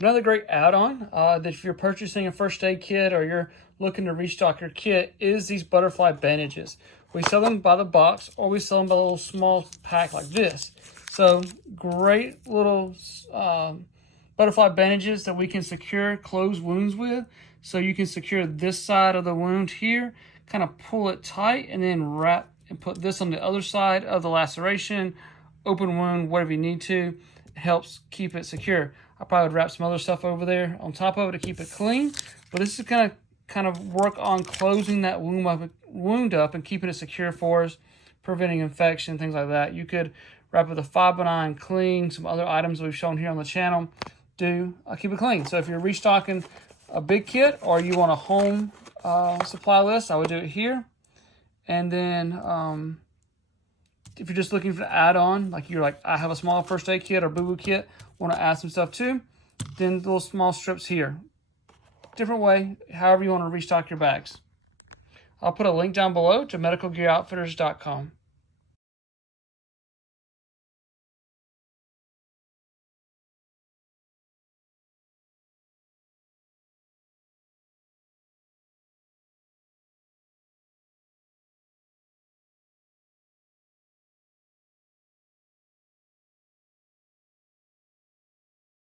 Another great add-on that if you're purchasing a first aid kit or you're looking to restock your kit is these butterfly bandages. We sell them by the box, or we sell them by a little small pack like this. So great little butterfly bandages that we can secure closed wounds with. So you can secure this side of the wound here, kind of pull it tight, and then wrap and put this on the other side of the laceration, open wound, whatever you need to. It helps keep it secure. I probably would wrap some other stuff over there on top of it to keep it clean, but this is kind of work on closing that wound up and keeping it secure for us, preventing infection, things like that. You could wrap it with a 5x9 clean, some other items we've shown here on the channel do keep it clean. So if you're restocking a big kit or you want a home supply list, I would do it here. And then if you're just looking for an add-on, like you're like, I have a small first aid kit or boo-boo kit, want to add some stuff too, then little small strips here. Different way, however you want to restock your bags. I'll put a link down below to medicalgearoutfitters.com.